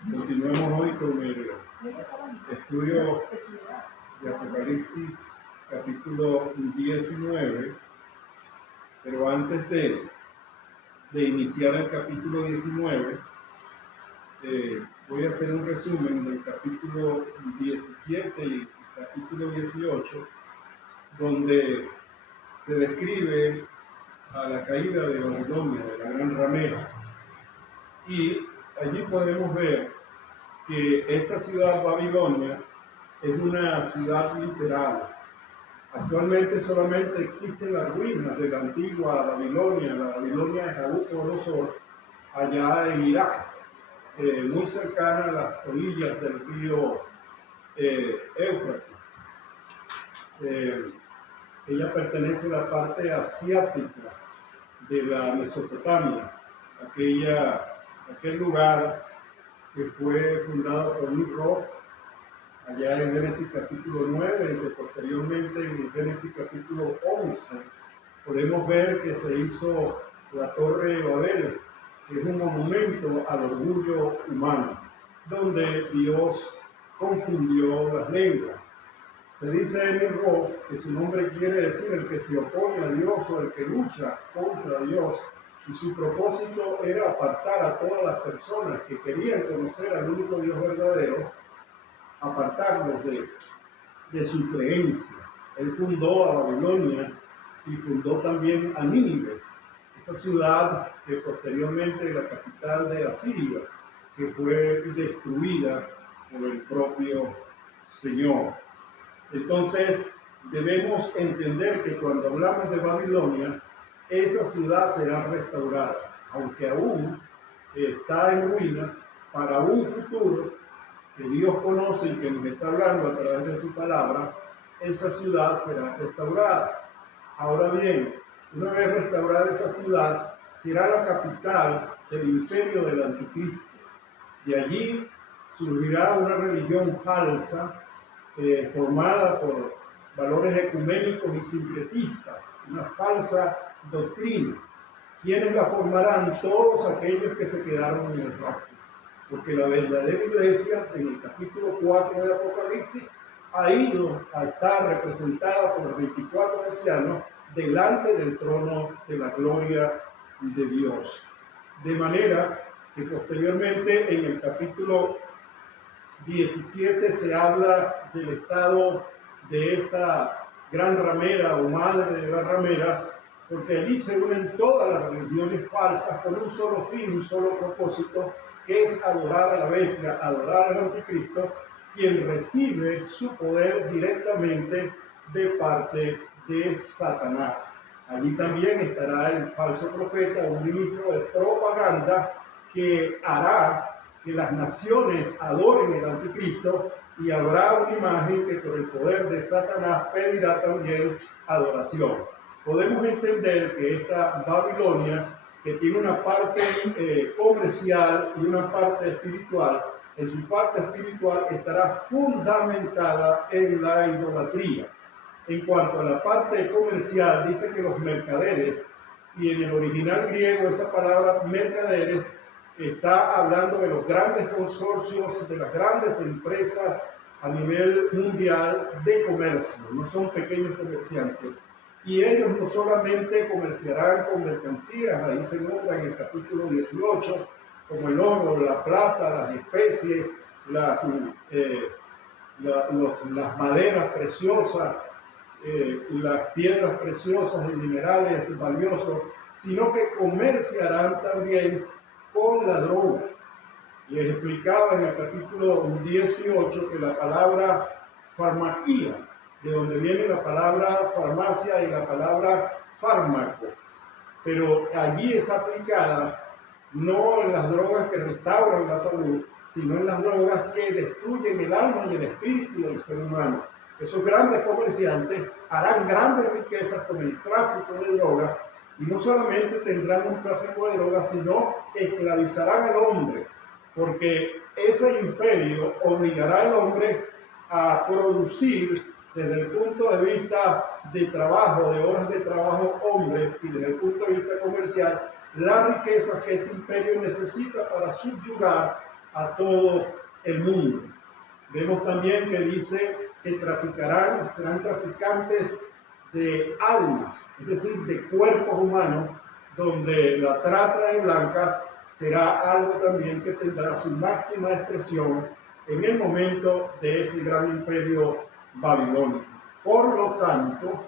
Continuemos hoy con el estudio de Apocalipsis capítulo 19, pero antes de iniciar el capítulo 19, voy a hacer un resumen del capítulo 17 y capítulo 18, donde se describe a la caída de Babilonia, de la gran ramera. Y allí podemos ver que esta ciudad Babilonia es una ciudad literal. Actualmente solamente existen las ruinas de la antigua Babilonia, la Babilonia de Nabucodonosor, allá en Irak, muy cercana a las orillas del río Éufrates. Ella pertenece a la parte asiática de la Mesopotamia, aquel lugar que fue fundado por Nimrod allá en Génesis capítulo 9, y que posteriormente en Génesis capítulo 11 podemos ver que se hizo la Torre de Babel, que es un monumento al orgullo humano, donde Dios confundió las lenguas. Se dice en Nimrod que su nombre quiere decir el que se opone a Dios o el que lucha contra Dios, y su propósito era apartar a todas las personas que querían conocer al único Dios verdadero, apartarlos de su creencia. Él fundó a Babilonia y fundó también a Nínive, esa ciudad que posteriormente era la capital de Asiria, que fue destruida por el propio Señor. Entonces, debemos entender que cuando hablamos de Babilonia, esa ciudad será restaurada, aunque aún está en ruinas. Para un futuro que Dios conoce y que nos está hablando a través de su palabra, esa ciudad será restaurada. Ahora bien, una vez restaurada esa ciudad, será la capital del imperio del anticristo. De allí surgirá una religión falsa, formada por valores ecuménicos y sincretistas, una falsa doctrina. ¿Quiénes la formarán? Todos aquellos que se quedaron en el rapto. Porque la verdadera iglesia, en el capítulo 4 de Apocalipsis, ha ido a estar representada por los 24 ancianos delante del trono de la gloria de Dios. De manera que posteriormente en el capítulo 17 se habla del estado de esta gran ramera o madre de las rameras, porque allí se unen todas las religiones falsas con un solo fin, un solo propósito, que es adorar a la bestia, adorar al anticristo, quien recibe su poder directamente de parte de Satanás. Allí también estará el falso profeta, un ministro de propaganda, que hará que las naciones adoren el anticristo, y habrá una imagen que por el poder de Satanás pedirá también adoración. Podemos entender que esta Babilonia, que tiene una parte comercial y una parte espiritual, en su parte espiritual estará fundamentada en la idolatría. En cuanto a la parte comercial, dice que los mercaderes, y en el original griego esa palabra mercaderes está hablando de los grandes consorcios, de las grandes empresas a nivel mundial de comercio, no son pequeños comerciantes. Y ellos no solamente comerciarán con mercancías, ahí se nombra en el capítulo 18, como el oro, la plata, las especies, las maderas preciosas, las piedras preciosas y minerales valiosos, sino que comerciarán también con la droga. Les explicaba en el capítulo 18 que la palabra farmaquía, de donde viene la palabra farmacia y la palabra fármaco, pero allí es aplicada no en las drogas que restauran la salud, sino en las drogas que destruyen el alma y el espíritu del ser humano. Esos grandes comerciantes harán grandes riquezas con el tráfico de drogas, y no solamente tendrán un tráfico de drogas, sino esclavizarán al hombre, porque ese imperio obligará al hombre a producir desde el punto de vista de trabajo, de horas de trabajo hombre, y desde el punto de vista comercial, la riqueza que ese imperio necesita para subyugar a todo el mundo. Vemos también que dice que serán traficantes de almas, es decir, de cuerpos humanos, donde la trata de blancas será algo también que tendrá su máxima expresión en el momento de ese gran imperio babilónico. Por lo tanto,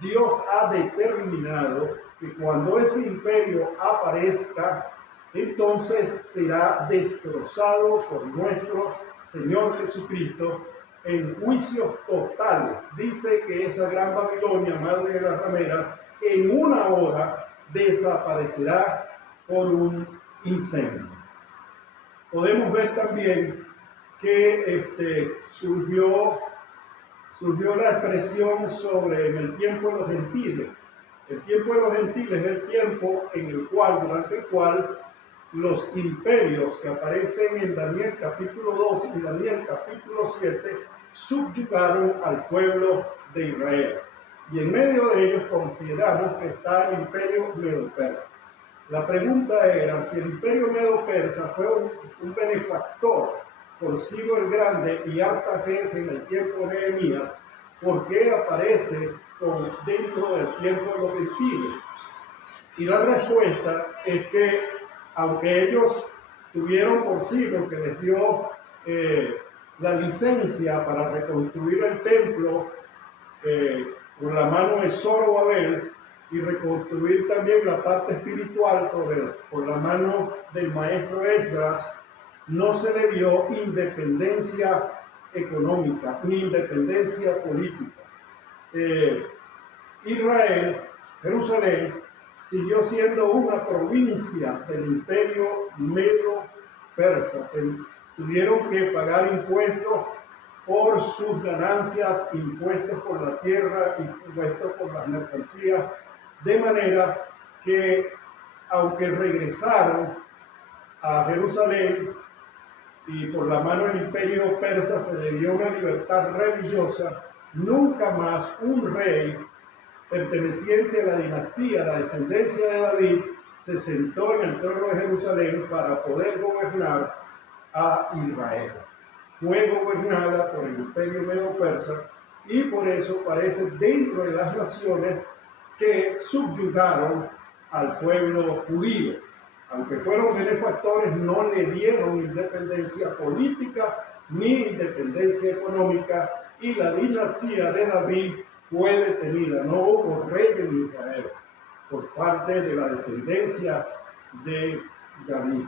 Dios ha determinado que cuando ese imperio aparezca, entonces será destrozado por nuestro Señor Jesucristo en juicios totales. Dice que esa gran Babilonia, madre de las rameras, en una hora desaparecerá por un incendio. Podemos ver también que surgió la expresión sobre en el tiempo de los gentiles. El tiempo de los gentiles es el tiempo durante el cual los imperios que aparecen en Daniel capítulo 2 y Daniel capítulo 7 subyugaron al pueblo de Israel. Y en medio de ellos consideramos que está el imperio medo-persa. La pregunta era si el imperio medo-persa fue un benefactor por Ciro el Grande y Artajerjes en el tiempo de Nehemías, ¿por qué aparece dentro del tiempo de los gentiles? Y la respuesta es que, aunque ellos tuvieron por Ciro que les dio la licencia para reconstruir el templo por la mano de Zorobabel y reconstruir también la parte espiritual por la mano del maestro Esdras, no se le dio independencia económica ni independencia política. Jerusalén, siguió siendo una provincia del imperio medo-persa. Tuvieron que pagar impuestos por sus ganancias, impuestos por la tierra, impuestos por las mercancías, de manera que, aunque regresaron a Jerusalén y por la mano del imperio persa se le dio una libertad religiosa, nunca más un rey perteneciente a la dinastía, la descendencia de David, se sentó en el trono de Jerusalén para poder gobernar a Israel. Fue gobernada por el imperio medo-persa y por eso parece dentro de las naciones que subyugaron al pueblo judío. Aunque fueron benefactores, no le dieron independencia política ni independencia económica, y la dinastía de David fue detenida. No hubo rey en Israel por parte de la descendencia de David.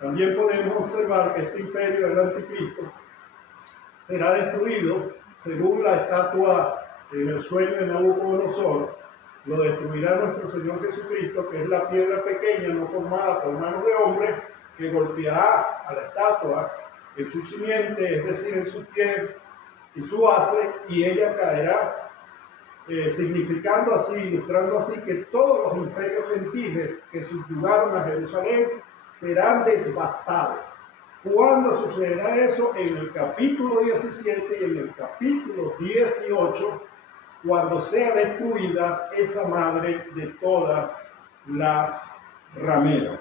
También podemos observar que este imperio del anticristo será destruido según la estatua en el sueño de Nabucodonosor. Lo destruirá nuestro Señor Jesucristo, que es la piedra pequeña no formada por manos de hombre, que golpeará a la estatua en su simiente, es decir, en su pie y su base, y ella caerá, significando así, ilustrando así, que todos los imperios gentiles que subyugaron a Jerusalén serán devastados. ¿Cuándo sucederá eso? En el capítulo 17 y en el capítulo 18, cuando sea destruida esa madre de todas las rameras.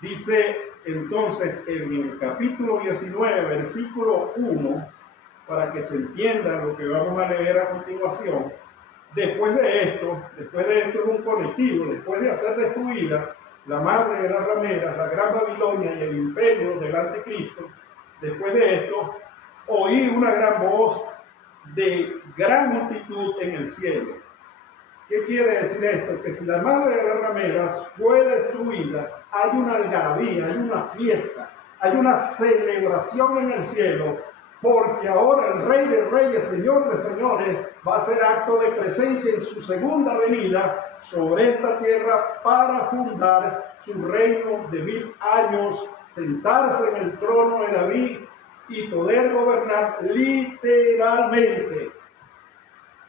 Dice entonces en el capítulo 19, versículo 1, para que se entienda lo que vamos a leer a continuación. Después de esto es un colectivo, después de hacer destruida la madre de las rameras, la gran Babilonia y el imperio del anticristo, después de esto oí una gran voz de gran multitud en el cielo. ¿Qué quiere decir esto? Que si la madre de las rameras fue destruida, hay una algarabía, hay una fiesta, hay una celebración en el cielo, porque ahora el Rey de Reyes, Señor de Señores, va a hacer acto de presencia en su segunda venida sobre esta tierra para fundar su reino de 1000 años, sentarse en el trono de David y poder gobernar literalmente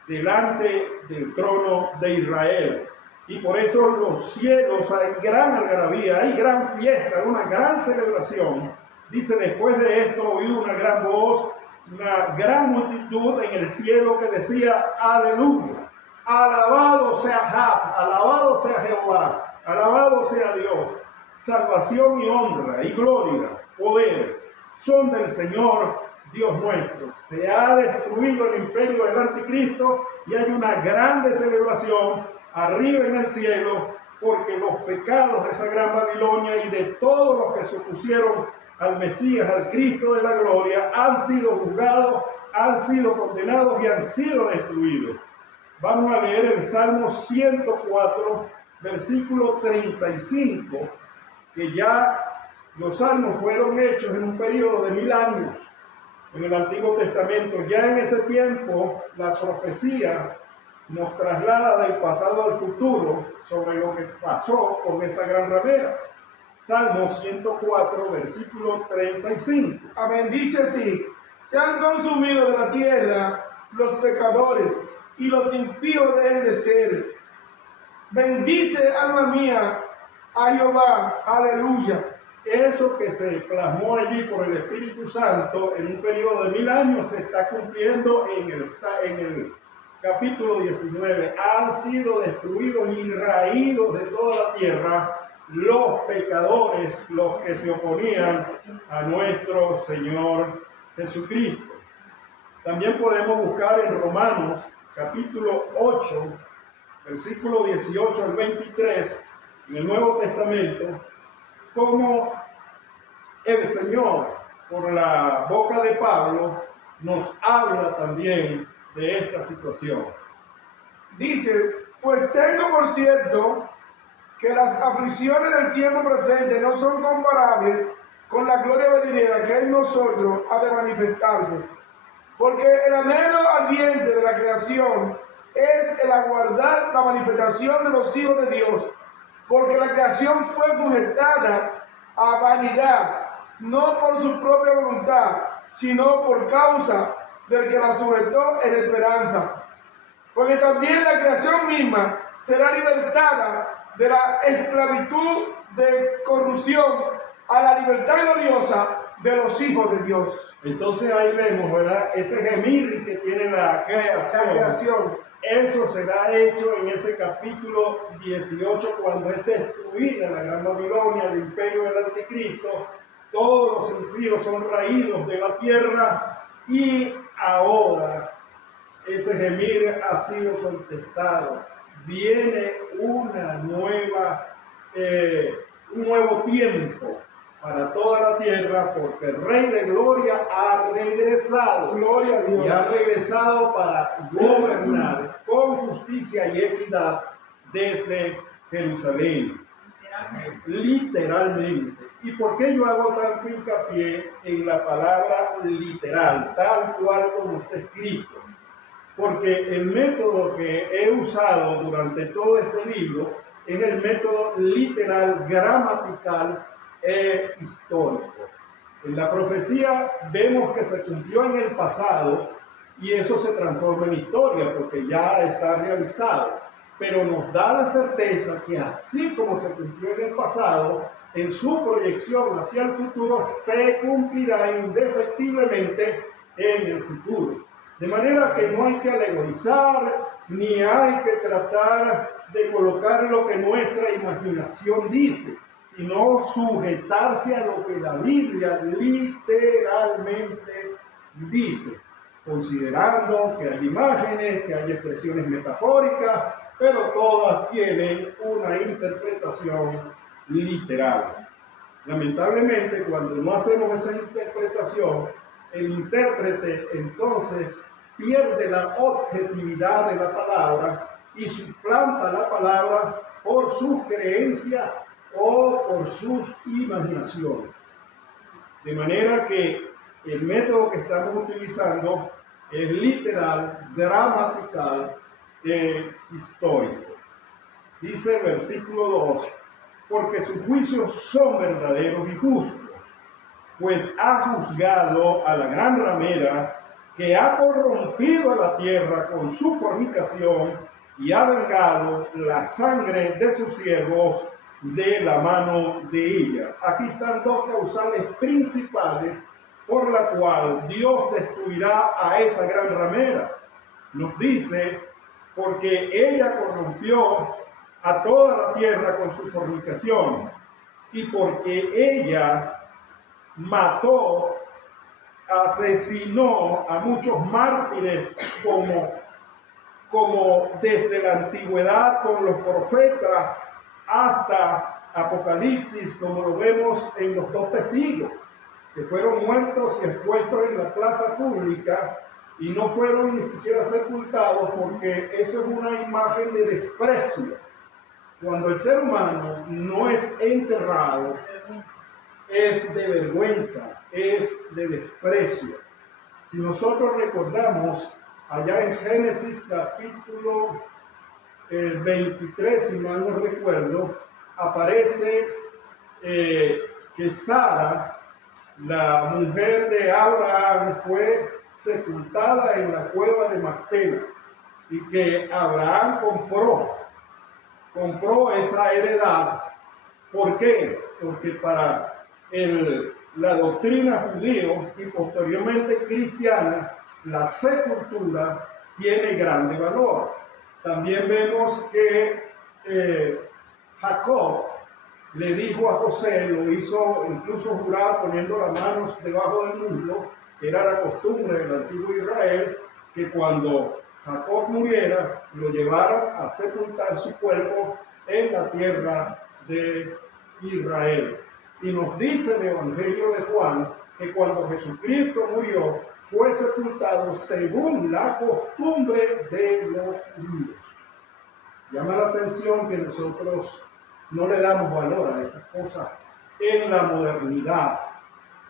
delante del trono de Israel. Y por eso los cielos hay gran algarabía, hay gran fiesta, una gran celebración. Dice, después de esto oí una gran voz, una gran multitud en el cielo que decía, aleluya, alabado sea Jah, alabado sea Jehová, alabado sea Dios. salvación y honra y gloria, poder, son del Señor Dios nuestro. Se ha destruido el imperio del anticristo y hay una grande celebración arriba en el cielo, porque los pecados de esa gran Babilonia y de todos los que se opusieron al Mesías, al Cristo de la gloria, han sido juzgados, han sido condenados y han sido destruidos. Vamos a leer el Salmo 104, versículo 35, que ya los salmos fueron hechos en un periodo de 1000 años en el Antiguo Testamento. Ya en ese tiempo la profecía nos traslada del pasado al futuro sobre lo que pasó con esa gran ramera. Salmo 104, versículo 35. Amén. Dice así: se han consumido de la tierra los pecadores y los impíos deben de ser. Bendice, alma mía, a Jehová. Aleluya. Eso que se plasmó allí por el Espíritu Santo en un periodo de 1000 años se está cumpliendo en el capítulo 19. Han sido destruidos y raídos de toda la tierra los pecadores, los que se oponían a nuestro Señor Jesucristo. También podemos buscar en Romanos capítulo 8, versículo 18 al 23, en el Nuevo Testamento, como el Señor, por la boca de Pablo, nos habla también de esta situación. Dice: pues tengo por cierto que las aflicciones del tiempo presente no son comparables con la gloria venidera que en nosotros ha de manifestarse. Porque el anhelo ardiente de la creación es el aguardar la manifestación de los hijos de Dios, porque la creación fue sujetada a vanidad, no por su propia voluntad, sino por causa del que la sujetó en esperanza. Porque también la creación misma será libertada de la esclavitud de corrupción a la libertad gloriosa de los hijos de Dios. Entonces ahí vemos, ¿verdad? Ese gemir que tiene la creación. Eso será hecho en ese capítulo 18, cuando es destruida la gran Babilonia, el imperio del anticristo. Todos los impíos son raídos de la tierra y ahora ese gemir ha sido contestado. Viene un nuevo tiempo para toda la tierra, porque el Rey de Gloria ha regresado. Gloria a Dios. Y ha regresado para gobernar con justicia y equidad desde Jerusalén. Literalmente. ¿Y por qué yo hago tanto hincapié en la palabra literal, tal cual como está escrito? Porque el método que he usado durante todo este libro es el método literal, gramatical e histórico. En la profecía vemos que se cumplió en el pasado y eso se transforma en historia porque ya está realizado. Pero nos da la certeza que así como se cumplió en el pasado, en su proyección hacia el futuro se cumplirá indefectiblemente en el futuro. De manera que no hay que alegorizar, ni hay que tratar de colocar lo que nuestra imaginación dice, sino sujetarse a lo que la Biblia literalmente dice, considerando que hay imágenes, que hay expresiones metafóricas, pero todas tienen una interpretación literal. Lamentablemente, cuando no hacemos esa interpretación, el intérprete entonces pierde la objetividad de la palabra y suplanta la palabra por sus creencias o por sus imaginaciones. De manera que el método que estamos utilizando es literal, gramatical e histórico. Dice el versículo 2, porque sus juicios son verdaderos y justos, pues ha juzgado a la gran ramera que ha corrompido a la tierra con su fornicación y ha vengado la sangre de sus siervos de la mano de ella. Aquí están dos causales principales por la cual Dios destruirá a esa gran ramera. Nos dice, porque ella corrompió a toda la tierra con su fornicación. y porque ella mató, asesinó a muchos mártires como desde la antigüedad con los profetas hasta Apocalipsis, como lo vemos en los dos testigos, que fueron muertos y expuestos en la plaza pública y no fueron ni siquiera sepultados, porque eso es una imagen de desprecio. Cuando el ser humano no es enterrado, es de vergüenza, es de desprecio. Si nosotros recordamos, allá en Génesis capítulo 23, si mal no recuerdo, aparece que Sara, la mujer de Abraham, fue sepultada en la cueva de Macpela y que Abraham compró esa heredad. ¿Por qué? Porque para la doctrina judío y posteriormente cristiana, la sepultura tiene grande valor. También vemos que Jacob le dijo a José, lo hizo incluso jurar poniendo las manos debajo del muslo, que era la costumbre del antiguo Israel, que cuando Jacob muriera, lo llevaran a sepultar su cuerpo en la tierra de Israel. Y nos dice el Evangelio de Juan que cuando Jesucristo murió, fue sepultado según la costumbre de los judíos. Llama la atención que nosotros no le damos valor a esas cosas en la modernidad,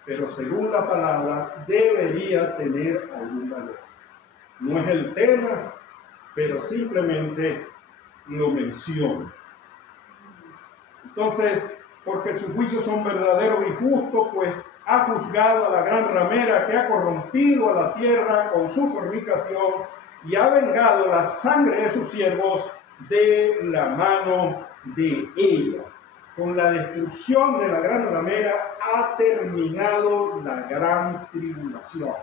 pero según la palabra debería tener algún valor. No es el tema, pero simplemente lo menciono. Entonces, porque sus juicios son verdaderos y justos, pues ha juzgado a la gran ramera que ha corrompido a la tierra con su fornicación y ha vengado la sangre de sus siervos de la mano de ella. Con la destrucción de la gran ramera ha terminado la gran tribulación.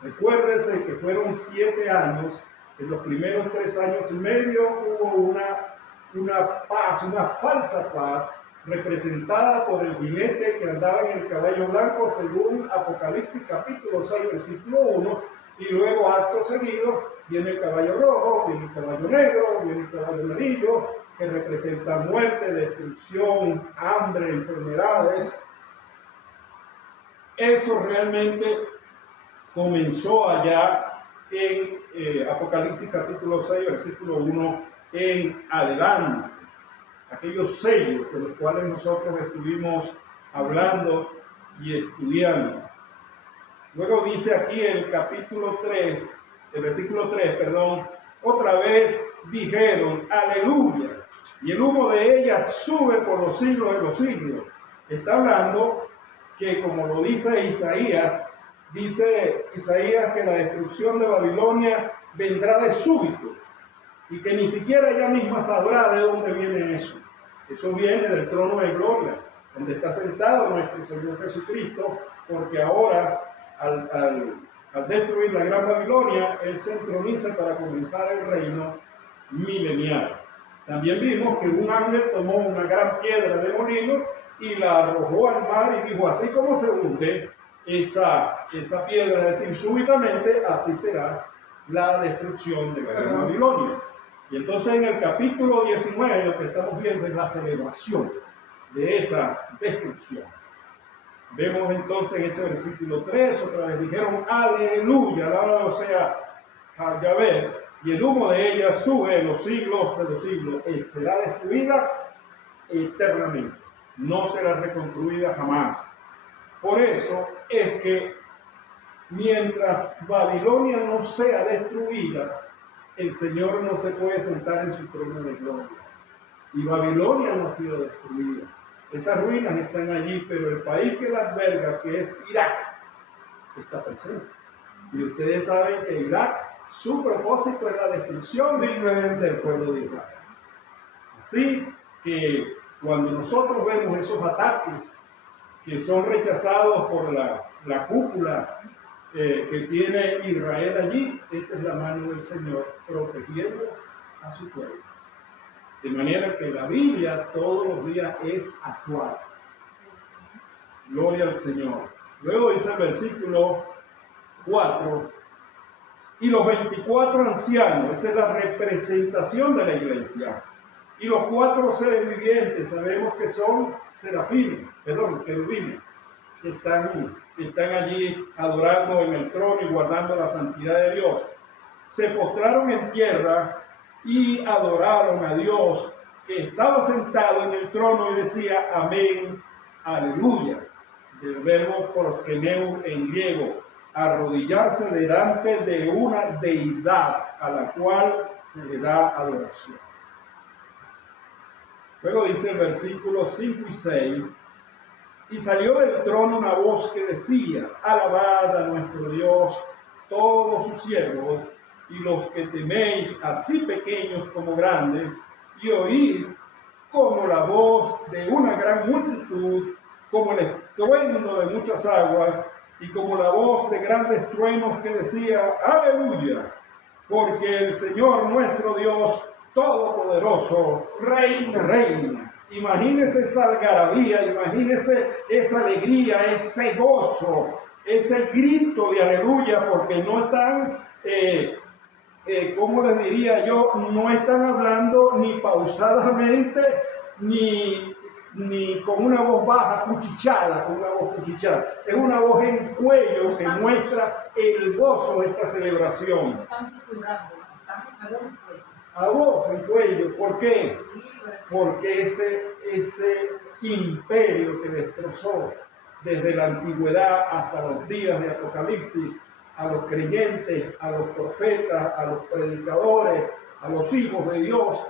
Recuérdese que fueron 7 años, en los primeros 3 años y medio hubo una paz, una falsa paz, representada por el jinete que andaba en el caballo blanco, según Apocalipsis capítulo 6, versículo 1, y luego acto seguido viene el caballo rojo, viene el caballo negro, viene el caballo amarillo, que representa muerte, destrucción, hambre, enfermedades. Eso realmente comenzó allá en Apocalipsis capítulo 6, versículo 1 en adelante. Aquellos sellos de los cuales nosotros estuvimos hablando y estudiando. Luego dice aquí el capítulo 3, el versículo 3, otra vez dijeron, aleluya, y el humo de ella sube por los siglos de los siglos. Está hablando que, como lo dice Isaías que la destrucción de Babilonia vendrá de súbito, y que ni siquiera ella misma sabrá de dónde viene eso. Eso viene del trono de gloria, donde está sentado nuestro Señor Jesucristo, porque ahora, al destruir la gran Babilonia, Él se entroniza para comenzar el reino milenial. También vimos que un ángel tomó una gran piedra de molino y la arrojó al mar y dijo, así como se hunde esa piedra, es decir, súbitamente, así será la destrucción de la gran Babilonia. Y entonces en el capítulo 19 lo que estamos viendo es la celebración de esa destrucción. Vemos entonces en ese versículo 3, otra vez dijeron, aleluya, alabado sea a Yahvé, y el humo de ella sube en los siglos de los siglos, y será destruida eternamente, no será reconstruida jamás. Por eso es que mientras Babilonia no sea destruida, el Señor no se puede sentar en su trono de gloria. Y Babilonia no ha sido destruida. Esas ruinas están allí, pero el país que las alberga, que es Irak, está presente. Y ustedes saben que Irak, su propósito es la destrucción de Israel, del pueblo de Israel. Así que cuando nosotros vemos esos ataques que son rechazados por la cúpula que tiene Israel allí, esa es la mano del Señor protegiendo a su pueblo. De manera que la Biblia todos los días es actual. Gloria al Señor. Luego dice el versículo 4, y los 24 ancianos, esa es la representación de la iglesia, y los 4 seres vivientes, sabemos que son querubines, que están allí adorando en el trono y guardando la santidad de Dios, se postraron en tierra y adoraron a Dios, que estaba sentado en el trono, y decía: amén, aleluya, del verbo proskeneu en griego, arrodillarse delante de una deidad a la cual se le da adoración. Luego dice el versículo 5 y 6, y salió del trono una voz que decía: alabad a nuestro Dios todos sus siervos, y los que teméis, así pequeños como grandes, y oíd como la voz de una gran multitud, como el estruendo de muchas aguas, y como la voz de grandes truenos que decía: aleluya, porque el Señor nuestro Dios Todopoderoso reina. Imagínese esa algarabía, imagínese esa alegría, ese gozo, ese grito de aleluya, porque no están, ¿cómo les diría yo? No están hablando ni pausadamente, ni con una voz baja, cuchicheada, Es una voz en cuello que muestra el gozo de esta celebración. A voz en cuello. ¿Por qué? Porque ese imperio que destrozó desde la antigüedad hasta los días de Apocalipsis a los creyentes, a los profetas, a los predicadores, a los hijos de Dios,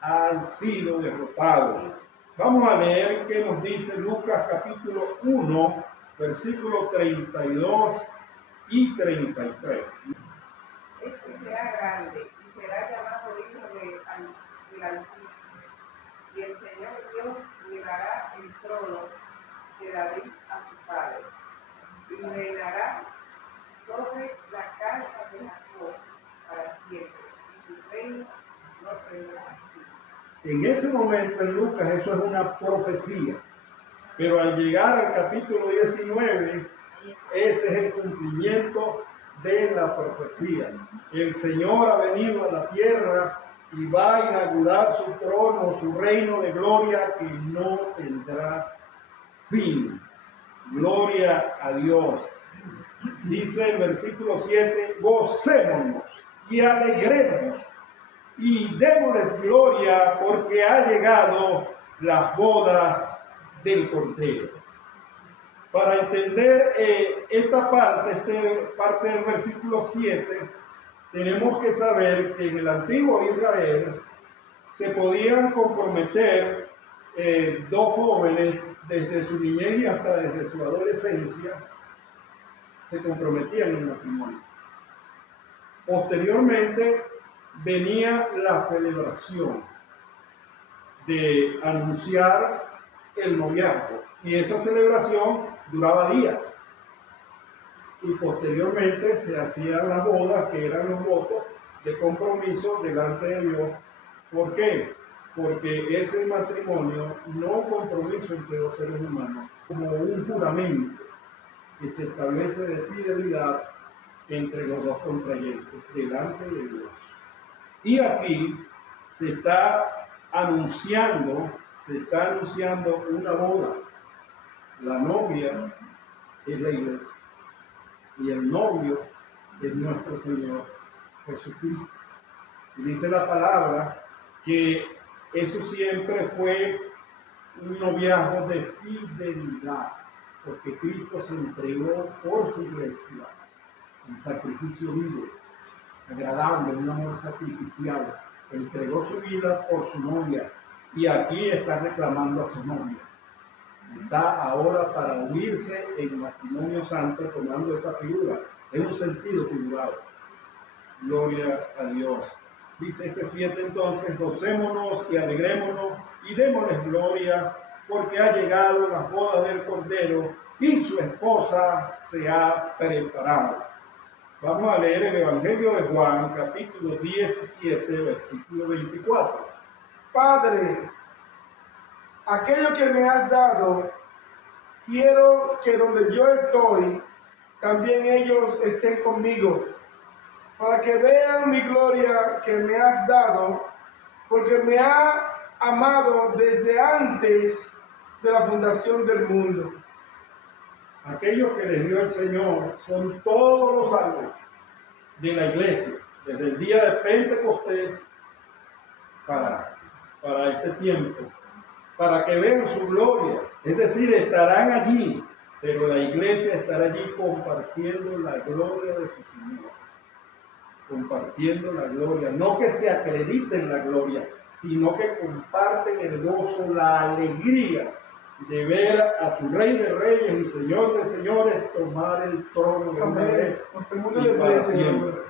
han sido derrotados. Vamos a leer qué nos dice Lucas capítulo 1, versículos 32 y 33. Este será grande y será llamado Hijo del Altísimo, y el Señor Dios le dará el trono de David a su padre, y reinará sobre la casa de Jacob para siempre, y su reino no tendrá fin. En ese momento en Lucas eso es una profecía, pero al llegar al capítulo 19, ese es el cumplimiento de la profecía. El Señor ha venido a la tierra y va a inaugurar su trono, su reino de gloria que no tendrá fin. Gloria a Dios. Dice el versículo 7, gocémonos y alegrémonos y démosles gloria, porque ha llegado las bodas del Cordero. Para entender esta parte del versículo 7, tenemos que saber que en el antiguo Israel se podían comprometer dos jóvenes desde su niñez y hasta desde su adolescencia, se comprometían en matrimonio. Posteriormente venía la celebración de anunciar el noviazgo, y esa celebración duraba días, y posteriormente se hacían las bodas, que eran los votos de compromiso delante de Dios. ¿Por qué? Porque es el matrimonio, no un compromiso entre dos seres humanos, como un juramento que se establece de fidelidad entre los dos contrayentes delante de Dios. Y aquí se está anunciando una boda. La novia es la iglesia y el novio es nuestro Señor Jesucristo. Y dice la palabra que eso siempre fue un noviazgo de fidelidad, porque Cristo se entregó por su iglesia en sacrificio vivo, agradable, un amor sacrificial. Entregó su vida por su novia, y aquí está reclamando a su novia. Está ahora para unirse en matrimonio santo, tomando esa figura, en un sentido figurado. Gloria a Dios. Dice ese 7 entonces: gocémonos y alegrémonos y démosles gloria, porque ha llegado las bodas del Cordero y su esposa se ha preparado. Vamos a leer el Evangelio de Juan, capítulo 17, versículo 24. Padre, aquello que me has dado quiero que donde yo estoy, también ellos estén conmigo, para que vean mi gloria que me has dado, porque me ha amado desde antes de la fundación del mundo. Aquellos que les dio el Señor son todos los salvos de la iglesia, desde el día de Pentecostés para este tiempo, para que vean su gloria. Es decir, estarán allí, pero la iglesia estará allí compartiendo la gloria de su Señor. Compartiendo la gloria, no que se acrediten la gloria, sino que comparten el gozo, la alegría de ver a su Rey de Reyes y Señor de Señores tomar el trono de una vez y para siempre.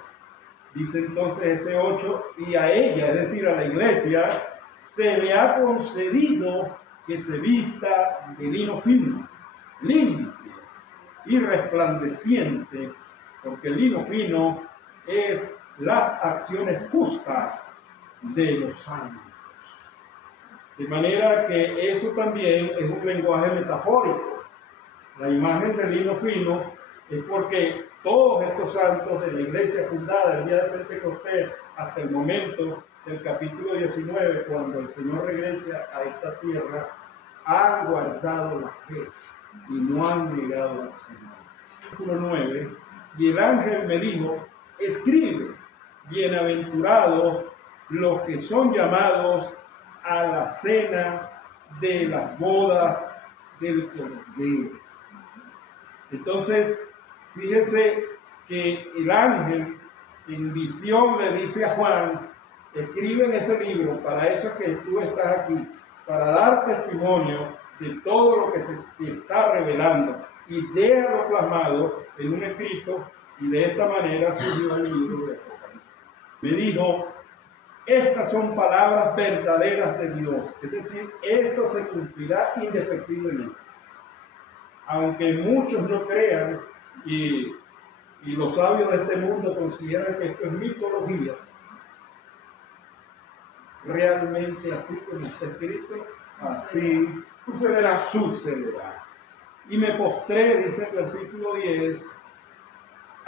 Dice entonces ese 8, y a ella, es decir, a la iglesia, se le ha concedido que se vista de lino fino, limpio y resplandeciente, porque el lino fino es las acciones justas de los santos. De manera que eso también es un lenguaje metafórico. La imagen del lino fino es porque todos estos santos de la iglesia fundada el día de Pentecostés hasta el momento del capítulo 19, cuando el Señor regresa a esta tierra, han guardado la fe y no han negado al Señor. Capítulo 9, y el ángel me dijo, escribe, bienaventurados los que son llamados a la cena de las bodas del Cordero. Entonces, fíjese que el ángel en visión le dice a Juan, escribe en ese libro, para eso que tú estás aquí, para dar testimonio de todo lo que se está revelando y déjalo plasmado en un escrito, y de esta manera surgió el libro de Apocalipsis. Me dijo, estas son palabras verdaderas de Dios, es decir, esto se cumplirá indefectiblemente. Aunque muchos no crean y los sabios de este mundo consideran que esto es mitología, realmente así como está escrito, así sucederá. Y me postré, dice el versículo 10,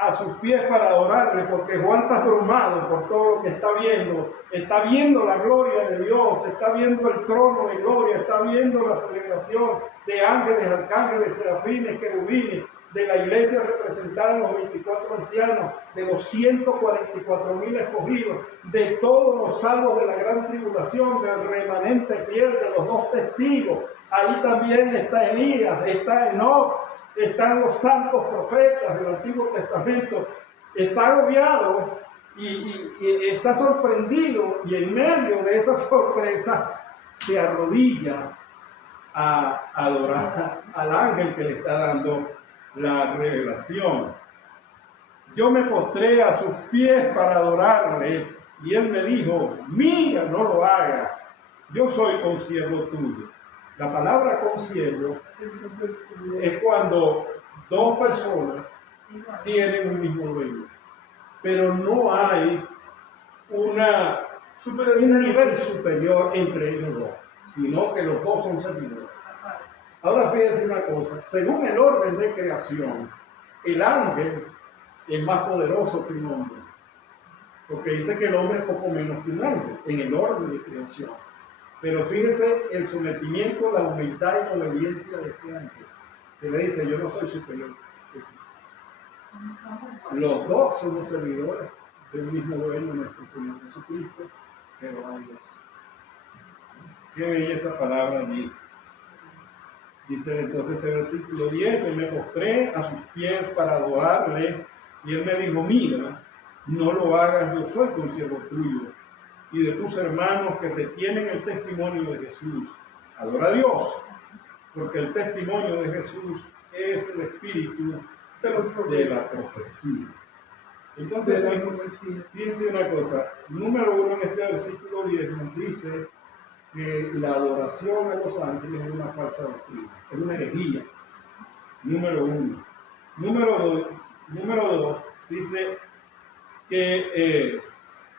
a sus pies para adorarle, porque Juan está abrumado por todo lo que está viendo la gloria de Dios, está viendo el trono de gloria, está viendo la celebración de ángeles, arcángeles, serafines, querubines, de la iglesia representada en los 24 ancianos, de los 144,000 escogidos, de todos los salvos de la gran tribulación, del remanente fiel, de los 2 testigos. Ahí también está Elías, está Enoc, están los santos profetas del Antiguo Testamento. Está agobiado y está sorprendido, y en medio de esa sorpresa se arrodilla a adorar al ángel que le está dando la revelación. Yo me postré a sus pies para adorarle, y él me dijo, mira, no lo hagas, yo soy consiervo tuyo. La palabra consiervo es cuando 2 personas tienen un mismo dueño, pero no hay un nivel superior entre ellos 2, sino que los 2 son servidores. Ahora fíjense una cosa, según el orden de creación, el ángel es más poderoso que un hombre, porque dice que el hombre es poco menos que un ángel en el orden de creación. Pero fíjese el sometimiento, la humildad y la obediencia de ese ángel, que le dice, yo no soy superior. Los 2 somos servidores del mismo dueño, nuestro Señor Jesucristo, pero hay 2. Qué bella esa palabra allí. Dice entonces el versículo 10, y me postré a sus pies para adorarle, y él me dijo, mira, no lo hagas, yo soy consiervo tuyo y de tus hermanos que retienen el testimonio de Jesús. Adora a Dios, porque el testimonio de Jesús es el espíritu de la profecía. Entonces, fíjense una cosa, número 1 en este versículo 10 nos dice que la adoración a los ángeles es una falsa doctrina, es una herejía. Número 1. Número 2 dice que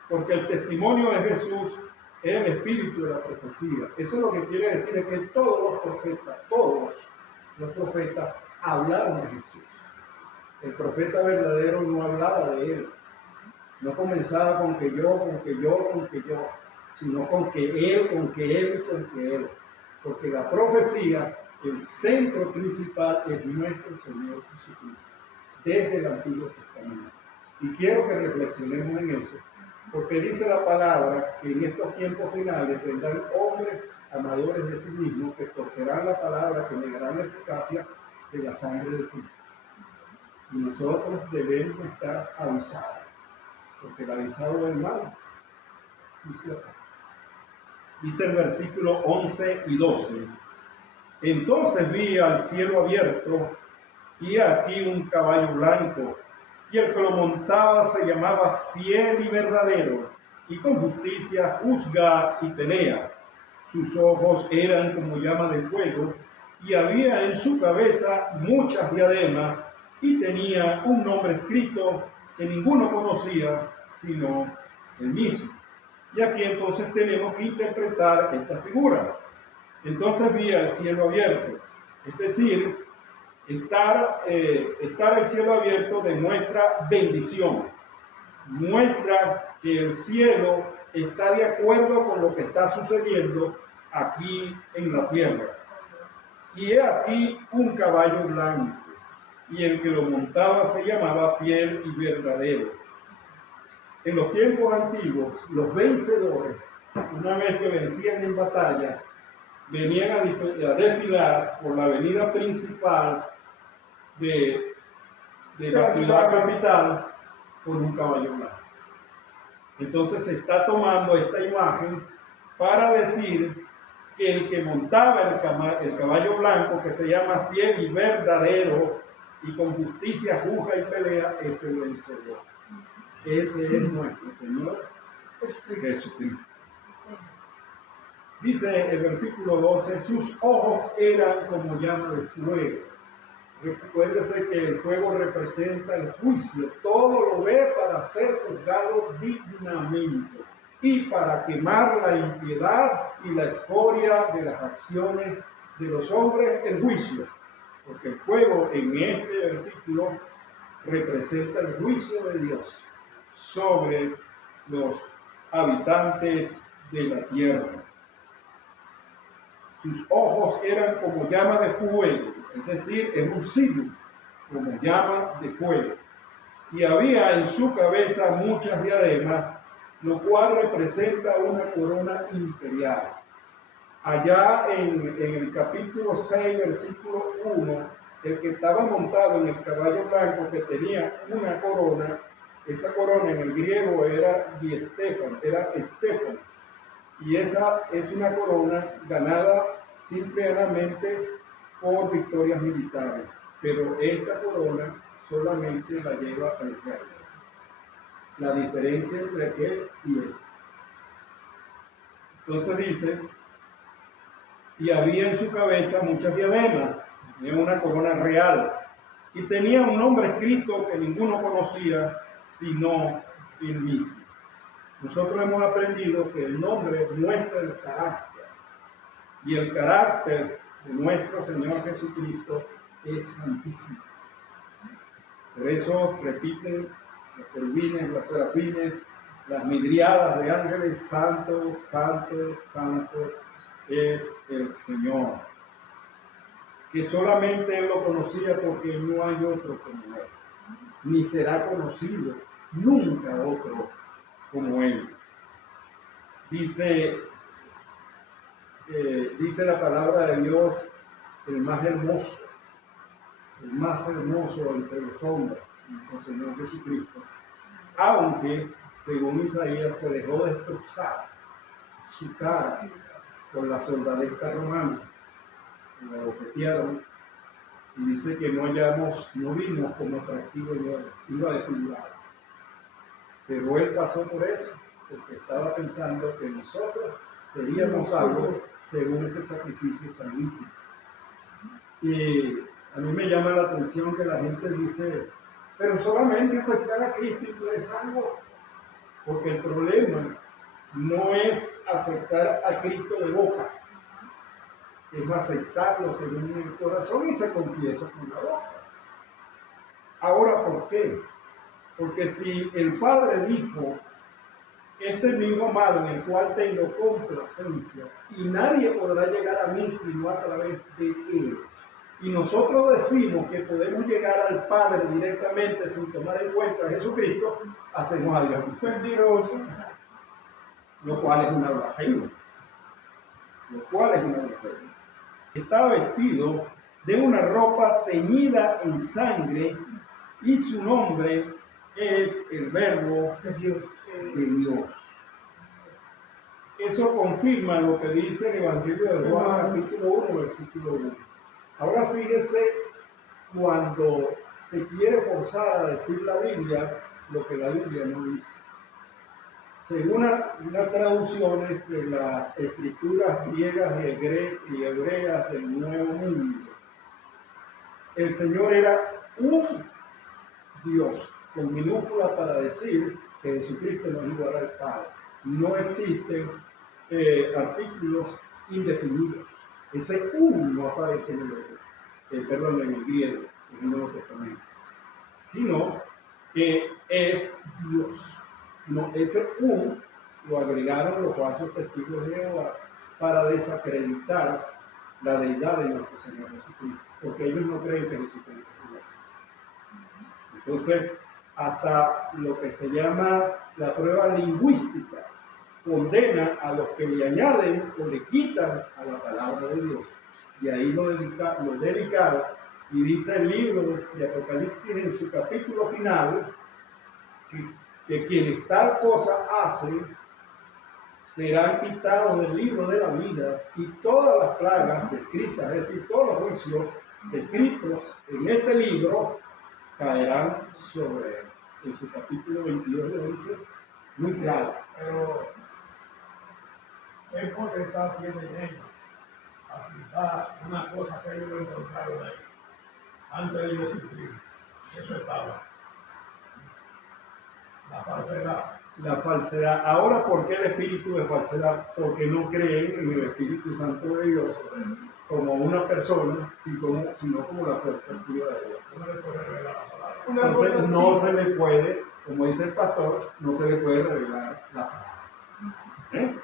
porque el testimonio de Jesús es el espíritu de la profecía. Eso lo que quiere decir es que todos los profetas, todos los profetas hablaron de Jesús. El profeta verdadero no hablaba de él. No comenzaba con que yo, sino con que él, con que él, con que él. Porque la profecía, el centro principal es nuestro Señor Jesucristo, desde el Antiguo Testamento. Y quiero que reflexionemos en eso, porque dice la palabra que en estos tiempos finales vendrán hombres amadores de sí mismos que torcerán la palabra, que negarán la eficacia de la sangre de Cristo. Y nosotros debemos estar avisados, porque el avisado del mal, dice el versículo 11 y 12. Entonces vi al cielo abierto, y aquí un caballo blanco, y el que lo montaba se llamaba Fiel y Verdadero, y con justicia juzga y pelea. Sus ojos eran como llama de fuego, y había en su cabeza muchas diademas, y tenía un nombre escrito que ninguno conocía, sino él mismo. Y aquí entonces tenemos que interpretar estas figuras. Entonces vi el cielo abierto, es decir, estar el cielo abierto demuestra bendición, muestra que el cielo está de acuerdo con lo que está sucediendo aquí en la tierra. Y he aquí un caballo blanco, y el que lo montaba se llamaba Fiel y Verdadero. En los tiempos antiguos, los vencedores, una vez que vencían en batalla, venían a desfilar por la avenida principal de la ciudad capital con un caballo blanco. Entonces se está tomando esta imagen para decir que el que montaba el caballo blanco, que se llama Fiel y Verdadero, y con justicia juzga y pelea, es el vencedor. Ese es nuestro Señor Jesucristo. Dice el versículo 12, sus ojos eran como llama de fuego. Recuérdese que el fuego representa el juicio, todo lo ve para ser juzgado dignamente y para quemar la impiedad y la escoria de las acciones de los hombres en juicio. Porque el fuego en este versículo representa el juicio de Dios sobre los habitantes de la tierra. Sus ojos eran como llama de fuego, es decir, en un signo, como llama de fuego. Y había en su cabeza muchas diademas, lo cual representa una corona imperial. Allá en el capítulo 6, versículo 1, el que estaba montado en el caballo blanco, que tenía una corona, esa corona en el griego era diestéfano, era estéfano. Y esa es una corona ganada simplemente por victorias militares. Pero esta corona solamente la lleva el rey. La diferencia entre aquel y él. Entonces dice, y había en su cabeza muchas diademas, tenía una corona real, y tenía un nombre escrito que ninguno conocía, sino él mismo. Nosotros hemos aprendido que el nombre muestra el carácter, y el carácter de nuestro Señor Jesucristo es santísimo. Por eso repiten los querubines, los serafines, las midriadas de ángeles: santo, santo, santo es el Señor. Que solamente Él lo conocía, porque no hay otro como Él, ni será conocido nunca otro como Él. Dice la palabra de Dios, el más hermoso entre los hombres, nuestro Señor Jesucristo, aunque según Isaías se dejó destrozar su cara por la soldadesca romana, lo bofetearon, y dice que no vimos como atractivo iba desfigurado. Pero Él pasó por eso, porque estaba pensando que nosotros seríamos salvos según ese sacrificio salvífico. Y a mí me llama la atención que la gente dice, pero solamente aceptar a Cristo y tú eres salvo. Porque el problema no es aceptar a Cristo de boca. es aceptarlo según el corazón y se confiesa con la boca. Ahora, ¿por qué? Porque si el Padre dijo, este es mi Hijo amado en el cual tengo complacencia, y nadie podrá llegar a mí sino a través de él, y nosotros decimos que podemos llegar al Padre directamente sin tomar en cuenta a Jesucristo, hacemos a Dios mentiroso, lo cual es una blasfemia. Estaba vestido de una ropa teñida en sangre, y su nombre es el Verbo de Dios. Eso confirma lo que dice el Evangelio de Juan, capítulo 1, versículo 1. Ahora fíjese, cuando se quiere forzar a decir la Biblia, lo que la Biblia no dice. Según las traducciones de las escrituras griegas y hebreas del Nuevo Mundo, el Señor era un Dios, con minúscula para decir que Jesucristo no es igual al Padre. No existen artículos indefinidos. Ese un no aparece en el griego, en el Nuevo Testamento, sino que es Dios. No, ese un lo agregaron los falsos testigos de Jehová para desacreditar la deidad de nuestro Señor Jesucristo, porque ellos no creen que Jesucristo es Dios. Entonces, hasta lo que se llama la prueba lingüística condena a los que le añaden o le quitan a la palabra de Dios. Y ahí lo delicado, y dice el libro de Apocalipsis en su capítulo final, que quienes tal cosa hacen serán quitados del libro de la vida, y todas las plagas descritas, es decir, todos los juicios descritos en este libro, caerán sobre él. En su capítulo 22 lo dice muy claro. Pero ¿qué potestad tienen ellos a quitar una cosa que ellos no encontraron ahí antes de ellos existir? Eso estaba. La falsedad. La falsedad. Ahora, ¿por qué el espíritu de falsedad? Porque no creen en el Espíritu Santo de Dios como una persona, sino como la fuerza activa de Dios. No le puede revelar la palabra. Entonces no se le puede, como dice el pastor, no se le puede revelar la palabra.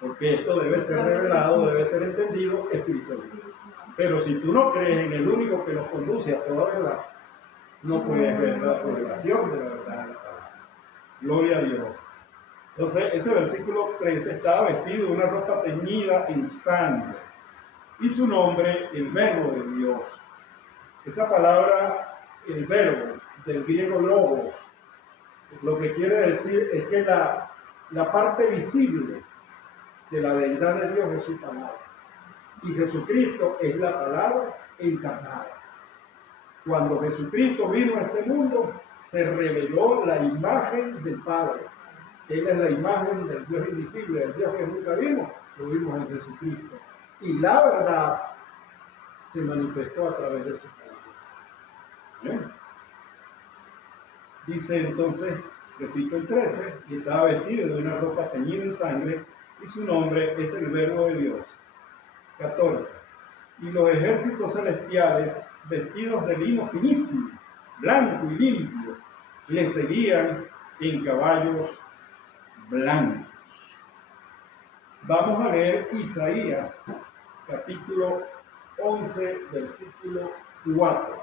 Porque esto debe ser revelado, debe ser entendido espiritualmente. Pero si tú no crees en el único que nos conduce a toda verdad, no puedes ver la revelación de la verdad de la palabra. Gloria a Dios. Entonces, ese versículo 13, estaba vestido de una ropa teñida en sangre, y su nombre, el Verbo de Dios. Esa palabra, el verbo, del griego logos, lo que quiere decir es que la parte visible de la deidad de Dios es su palabra. Y Jesucristo es la palabra encarnada. Cuando Jesucristo vino a este mundo, se reveló la imagen del Padre. Él es la imagen del Dios invisible, del Dios que nunca vimos, lo vimos en Jesucristo. Y la verdad se manifestó a través de su palabra. ¿Bien? Dice entonces, repito el 13, y estaba vestido de una ropa teñida en sangre, y su nombre es el Verbo de Dios. 14. Y los ejércitos celestiales, vestidos de lino finísimo, blanco y limpio, le seguían en caballos blancos. Vamos a leer Isaías, capítulo 11, versículo 4.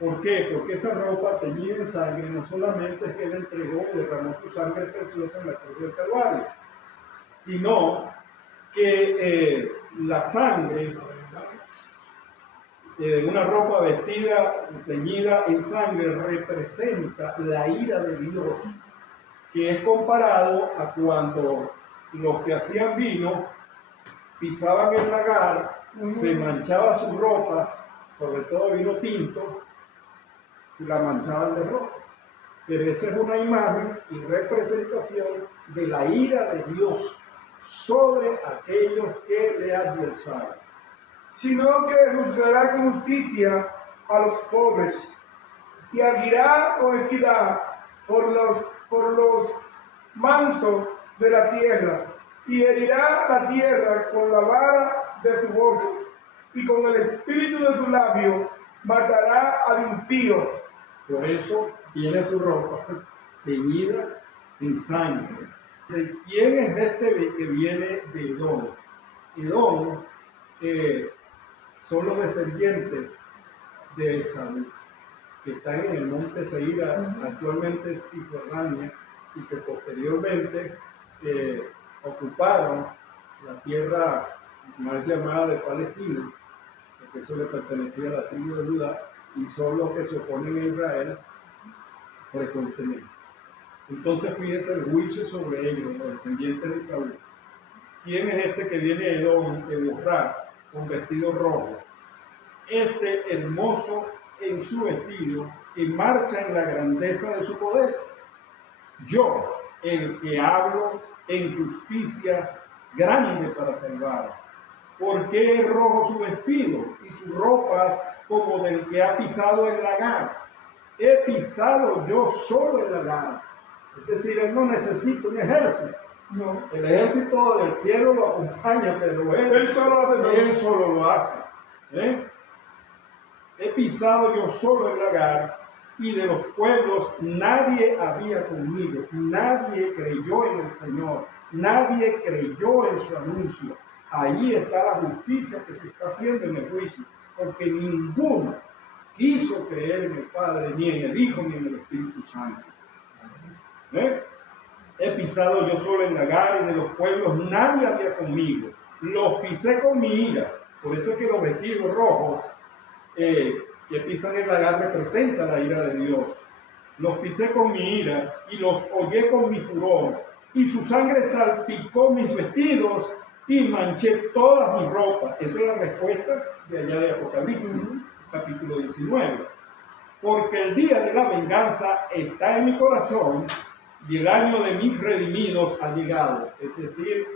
¿Por qué? Porque esa ropa teñida en sangre no solamente es que él entregó y derramó su sangre preciosa en la cruz del Calvario, sino que la sangre de una ropa vestida, teñida en sangre, representa la ira de Dios, que es comparado a cuando los que hacían vino pisaban el lagar, se manchaba su ropa, sobre todo vino tinto, y la manchaban de rojo. Pero esa es una imagen y representación de la ira de Dios sobre aquellos que le adversaron. Sino que juzgará con justicia a los pobres y agirá con equidad por los mansos de la tierra, y herirá la tierra con la vara de su boca, y con el espíritu de su labio matará al impío. Por eso tiene su ropa teñida en sangre. ¿Quién es este que viene de Edom? Edom son los descendientes de Esaú, que están en el monte Seir, actualmente Cisjordania, y que posteriormente ocuparon la tierra más llamada de Palestina, porque eso le pertenecía a la tribu de Judá, y son los que se oponen a Israel frecuentemente. Entonces fíjese el juicio sobre ellos, los descendientes de Saúl. ¿Quién es este que viene de Edom, de Bosra, con vestido rojo? Este hermoso en su vestido, que marcha en la grandeza de su poder. Yo, el que hablo en justicia grande para salvar. ¿Por qué es rojo su vestido y sus ropas como del que ha pisado el lagar? He pisado yo solo el lagar. Es decir, él no necesita un ejército. No. El ejército del cielo lo acompaña, pero él solo lo hace. He pisado yo solo el lagar, y de los pueblos nadie había conmigo. Nadie creyó en el Señor. Nadie creyó en su anuncio. Allí está la justicia que se está haciendo en el juicio, porque ninguno quiso creer en el Padre, ni en el Hijo, ni en el Espíritu Santo. He pisado yo solo el lagar, y de los pueblos nadie había conmigo. Los pisé con mi ira. Por eso es que los vestidos rojos que pisan el lagar representan la ira de Dios. Los pisé con mi ira y los hollé con mi furor, y su sangre salpicó mis vestidos y manché todas mis ropas. Esa es la respuesta de allá de Apocalipsis, capítulo 19. Porque el día de la venganza está en mi corazón, y el año de mis redimidos ha llegado. Es decir,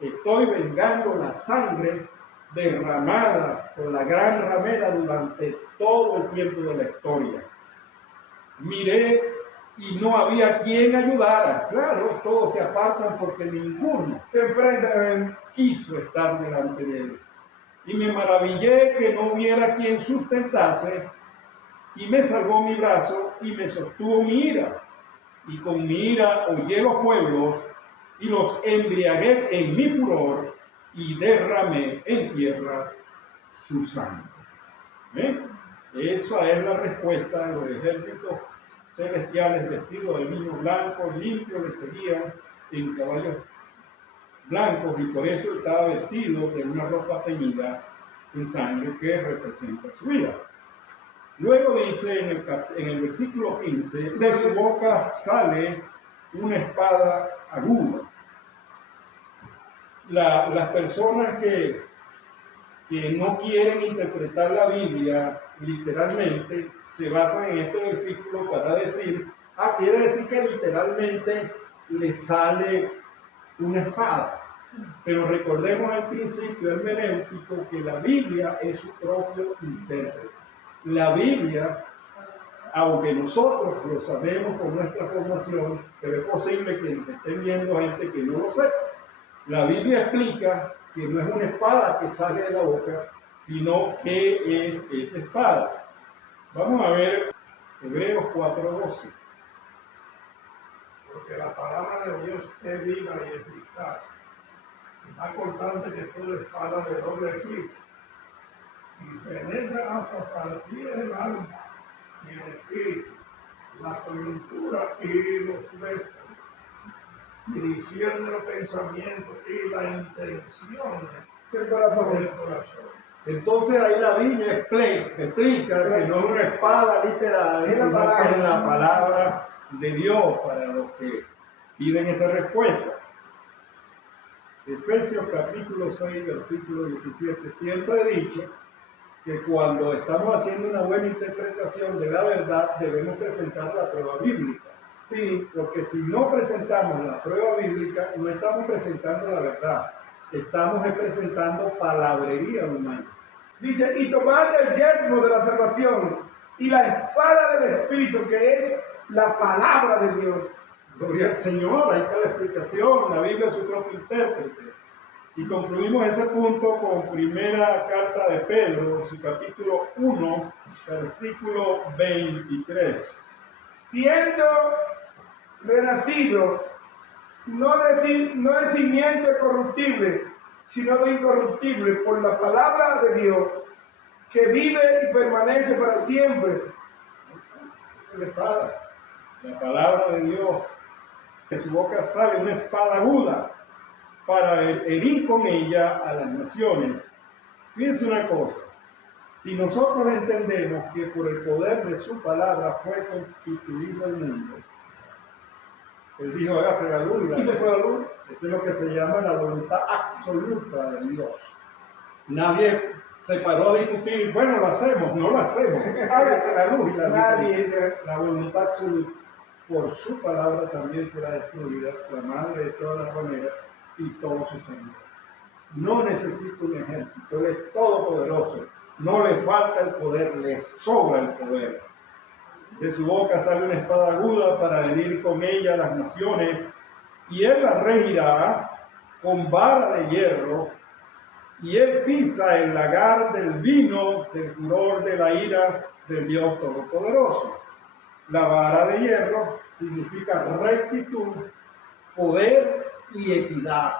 estoy vengando la sangre derramada por la gran ramera durante todo el tiempo de la historia. Miré y no había quien ayudara. Claro, todos se apartan porque ninguno Se enfrenta quiso estar delante de él. Y me maravillé que no hubiera quien sustentase, y me salvó mi brazo y me sostuvo mi ira. Y con mi ira hollé los pueblos y los embriagué en mi furor, y derramé en tierra su sangre. Esa es la respuesta de los ejércitos celestiales vestidos de lino blanco, limpio, que seguían en caballos blancos, y por eso estaba vestido de una ropa teñida en sangre que representa su ira. Luego dice en el versículo 15, de su boca sale una espada aguda. Las personas que no quieren interpretar la Biblia literalmente se basan en este versículo para decir, quiere decir que literalmente le sale una espada. Pero recordemos al principio hermenéutico que la Biblia es su propio intérprete. La Biblia, aunque nosotros lo sabemos con nuestra formación, pero es posible que nos estén viendo gente que no lo sepa. La Biblia explica que no es una espada que sale de la boca, sino que es esa espada. Vamos a ver Hebreos 4:12. Porque la palabra de Dios es viva y eficaz, más cortante que toda espada de doble filo, y penetra hasta partir el alma y el espíritu, la coyuntura y los huesos, y discierne los pensamientos y las intenciones del corazón. Entonces ahí la Biblia explica que no es una espada literal, sino que es la palabra de Dios para los que piden esa respuesta. Efesios capítulo 6, versículo 17. Siempre he dicho que cuando estamos haciendo una buena interpretación de la verdad, debemos presentar la prueba bíblica. Sí, porque si no presentamos la prueba bíblica, no estamos presentando la verdad, estamos presentando palabrería humana. Dice, y tomad el yelmo de la salvación y la espada del Espíritu, que es la palabra de Dios. Gloria al Señor, ahí está la explicación, la Biblia es su propio intérprete. Y concluimos ese punto con primera carta de Pedro, su capítulo 1, versículo 23. Siendo renacido, no de simiente corruptible, sino de incorruptible, por la palabra de Dios, que vive y permanece para siempre. Esa es la espada, la palabra de Dios. De su boca sale una espada aguda para herir con ella a las naciones. Fíjense una cosa, si nosotros entendemos que por el poder de su palabra fue constituido el mundo, él dijo, hágase la luz, y se fue la luz. Eso es lo que se llama la voluntad absoluta de Dios. Nadie se paró a discutir, bueno, lo hacemos, no lo hacemos, hágase la luz, y la voluntad absoluta. Por su palabra también será destruida la madre de todas las maneras y todos sus hombres. No necesita un ejército, él es todopoderoso, no le falta el poder, le sobra el poder. De su boca sale una espada aguda para herir con ella a las naciones, y él las regirá con vara de hierro, y él pisa el lagar del vino del furor de la ira del Dios Todopoderoso. La vara de hierro significa rectitud, poder y equidad.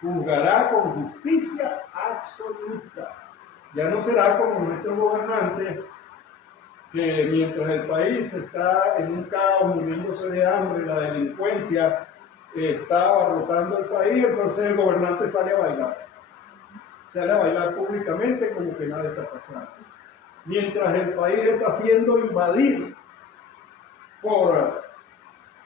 Juzgará con justicia absoluta. Ya no será como nuestros gobernantes, que mientras el país está en un caos, muriéndose de hambre, la delincuencia está abarrotando el país, entonces el gobernante sale a bailar. Sale a bailar públicamente como que nada está pasando. Mientras el país está siendo invadido por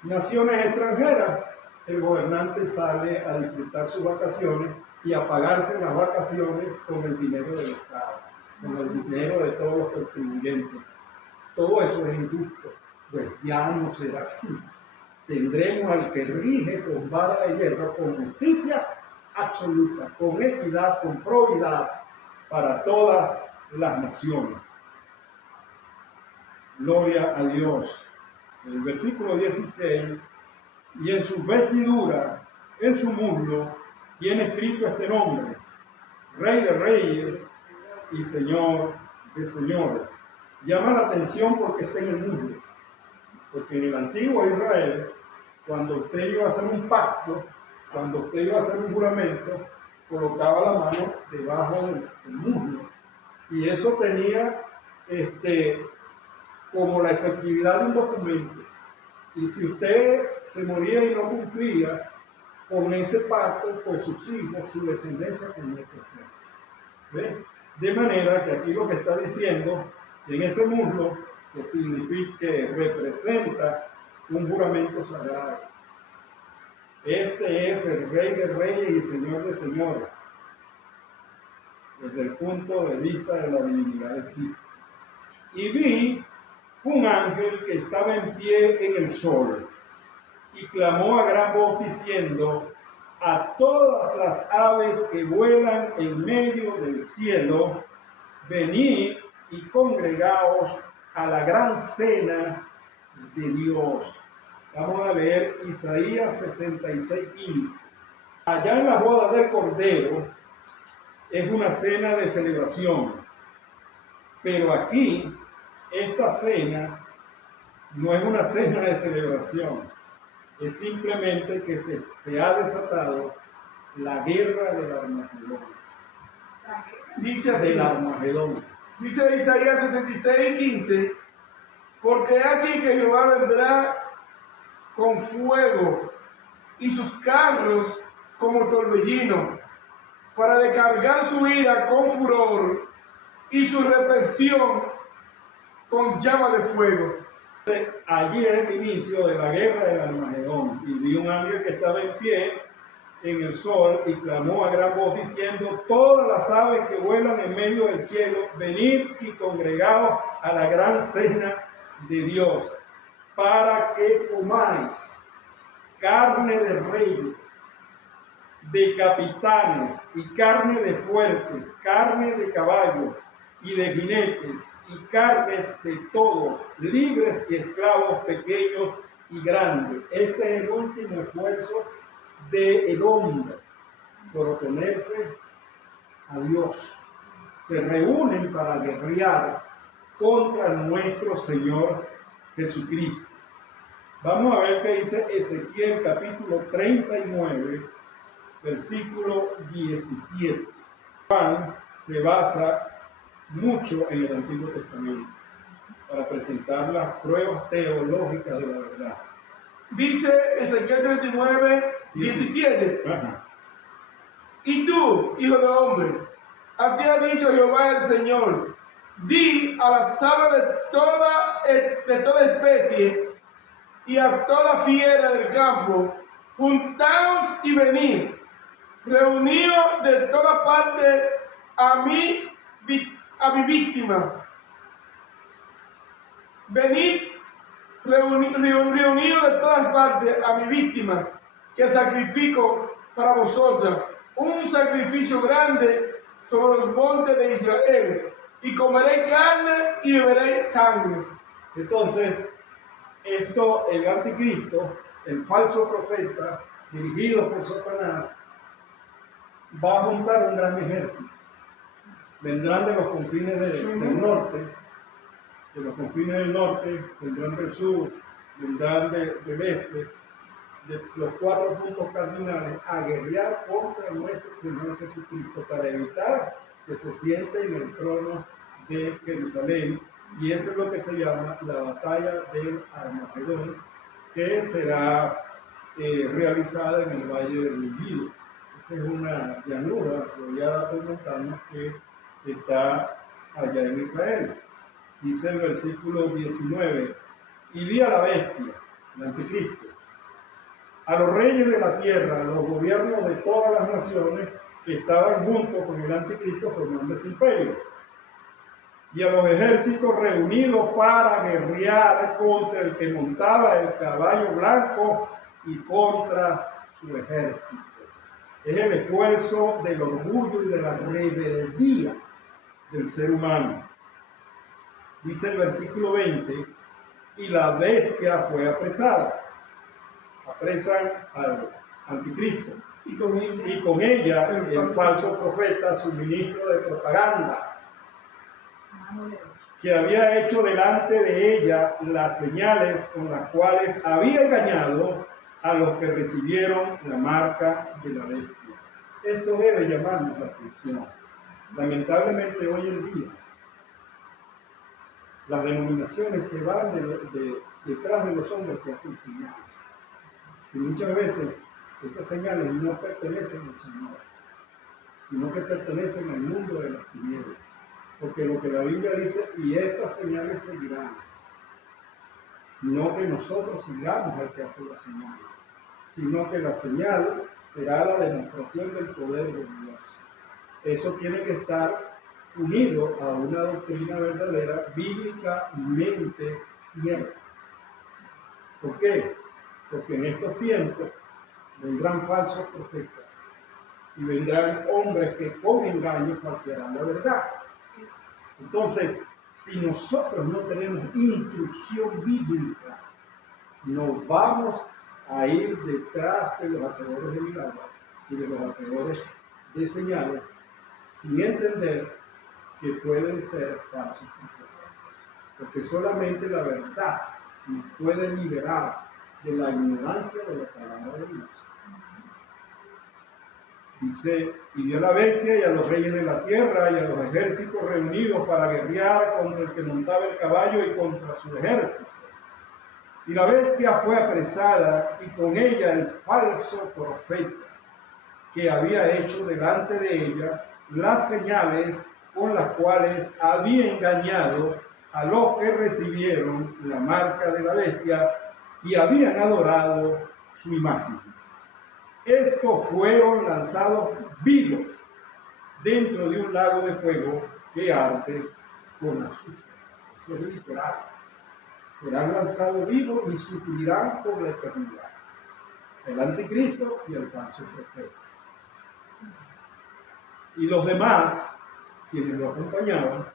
naciones extranjeras, el gobernante sale a disfrutar sus vacaciones y a pagarse las vacaciones con el dinero del Estado, con el dinero de todos los contribuyentes. Todo eso es injusto, pues ya no será así. Tendremos al que rige con vara de hierro, con justicia absoluta, con equidad, con probidad para todas las naciones. Gloria a Dios. El versículo 16, y en su vestidura, en su muslo, tiene escrito este nombre: Rey de Reyes y Señor de Señores. Llama la atención porque está en el muslo, porque en el antiguo Israel, cuando usted iba a hacer un pacto, cuando usted iba a hacer un juramento, colocaba la mano debajo del muslo, y eso tenía como la efectividad de un documento. Y si usted se moría y no cumplía con ese pacto, pues sus hijos, su descendencia tenía que ser. ¿Ve? De manera que aquí lo que está diciendo, en ese muslo, que significa, que representa un juramento sagrado. Este es el Rey de Reyes y Señor de Señores, desde el punto de vista de la divinidad de Cristo. Y vi un ángel que estaba en pie en el sol, y clamó a gran voz diciendo: a todas las aves que vuelan en medio del cielo, venid y congregaos a la gran cena de Dios. Vamos a leer Isaías 66:15. Allá en la boda del Cordero es una cena de celebración, pero aquí esta cena no es una cena de celebración, es simplemente que se ha desatado la guerra del Armagedón. Dice así, Del Armagedón. dice Isaías 66:15, porque aquí que Jehová vendrá con fuego y sus carros como torbellino, para descargar su ira con furor y su reprensión con llama de fuego. Allí es el inicio de la guerra del Armagedón, y vi un ángel que estaba en pie en el sol y clamó a gran voz diciendo: todas las aves que vuelan en medio del cielo, venid y congregaos a la gran cena de Dios, para que comáis carne de reyes, de capitanes, y carne de fuertes, carne de caballos y de jinetes, y carne de todos, libres y esclavos, pequeños y grandes. Este es el último esfuerzo del hombre, por oponerse a Dios. Se reúnen para guerrear contra nuestro Señor Jesucristo. Vamos a ver qué dice Ezequiel capítulo 39, versículo 17. Juan se basa mucho en el Antiguo Testamento para presentar las pruebas teológicas de la verdad. Dice Ezequiel 39, 17. Ajá. Y tú, hijo de hombre, a ti ha dicho Jehová el Señor, di a las aves de toda especie y a toda fiera del campo, juntaos y venid, reuníos de toda parte a mi víctima. Venid, reunidos de todas partes a mi víctima, que sacrifico para vosotras, un sacrificio grande sobre los montes de Israel, y comeré carne y beberé sangre. Entonces, el anticristo, el falso profeta, dirigido por Satanás, va a juntar un gran ejército. Vendrán de los confines del norte, de los confines del norte, vendrán del sur, vendrán del este, de los 4 puntos cardinales, a guerrear contra nuestro Señor Jesucristo para evitar que se siente en el trono de Jerusalén. Y eso es lo que se llama la batalla del Armagedón, que será realizada en el Valle del Megido. Esa es una llanura rodeada por montañas que está allá en Israel. Dice el versículo 19, y vi a la bestia, el anticristo, a los reyes de la tierra, a los gobiernos de todas las naciones que estaban junto con el anticristo formando ese imperio, y a los ejércitos reunidos para guerrear contra el que montaba el caballo blanco y contra su ejército. Es el esfuerzo del orgullo y de la rebeldía del ser humano. Dice el versículo 20, y la bestia fue apresada. Apresan al anticristo. Y con ella el falso profeta, su ministro de propaganda, que había hecho delante de ella las señales con las cuales había engañado a los que recibieron la marca de la bestia. Esto debe llamarnos la atención. Lamentablemente hoy en día las denominaciones se van detrás de los hombres que hacen señales. Y muchas veces esas señales no pertenecen al Señor, sino que pertenecen al mundo de las tinieblas. Porque lo que la Biblia dice, y estas señales seguirán. No que nosotros sigamos al que hace la señal, sino que la señal será la demostración del poder de Dios. Eso tiene que estar unido a una doctrina verdadera, bíblicamente cierta. ¿Por qué? Porque en estos tiempos vendrán falsos profetas y vendrán hombres que con engaño falsearán la verdad. Entonces, si nosotros no tenemos instrucción bíblica, nos vamos a ir detrás de los hacedores de milagros y de los hacedores de señales, sin entender que pueden ser falsos profetas. Porque solamente la verdad nos puede liberar de la ignorancia de la palabra de Dios. Dice, y dio a la bestia y a los reyes de la tierra y a los ejércitos reunidos para guerrear contra el que montaba el caballo y contra su ejército. Y la bestia fue apresada y con ella el falso profeta que había hecho delante de ella las señales con las cuales había engañado a los que recibieron la marca de la bestia y habían adorado su imagen. Estos fueron lanzados vivos dentro de un lago de fuego que arde con azufre. Eso es literal. Serán lanzados vivos y sufrirán por la eternidad. El anticristo y el falso profeta. Y los demás, quienes lo acompañaban,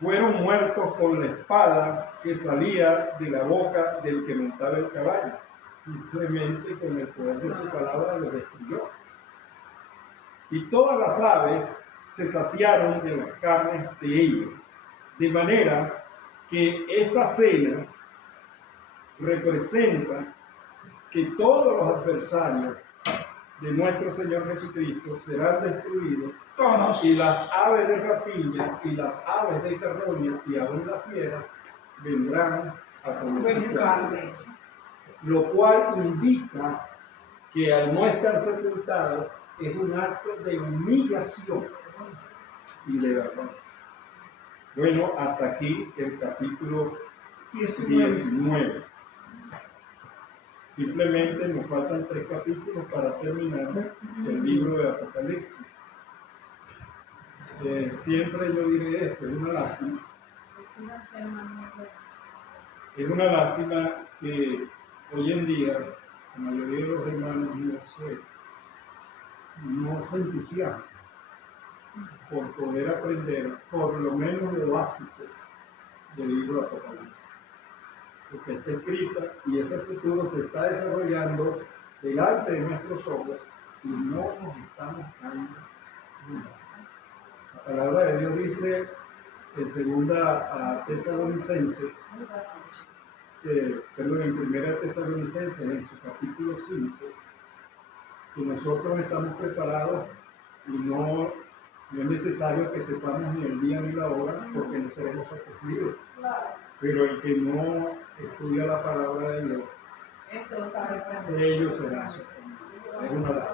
fueron muertos con la espada que salía de la boca del que montaba el caballo. Simplemente con el poder de su palabra lo destruyó. y todas las aves se saciaron de las carnes de ellos. De manera que esta cena representa que todos los adversarios de nuestro Señor Jesucristo serán destruidos, Todos. y las aves de rapiña y las aves de carroña y aún las fieras vendrán a comer su carne. Lo cual indica que al no estar sepultado es un acto de humillación y de vergüenza. Bueno, hasta aquí el capítulo 19. Simplemente nos faltan 3 capítulos para terminar el libro de Apocalipsis. Siempre yo diré esto, es una lástima. Es una lástima que hoy en día la mayoría de los hermanos no se entusiasman por poder aprender por lo menos lo básico del libro de Apocalipsis. Porque está escrita y ese futuro se está desarrollando delante de nuestros ojos y no nos estamos dando cuenta. La palabra de Dios dice en segunda Tesalonicenses, en primera Tesalonicenses, en su capítulo 5, que nosotros estamos preparados y no es necesario que sepamos ni el día ni la hora porque no seremos sorprendidos. Pero el que no estudia la palabra de Dios, ellos serán sorprendidos. Es una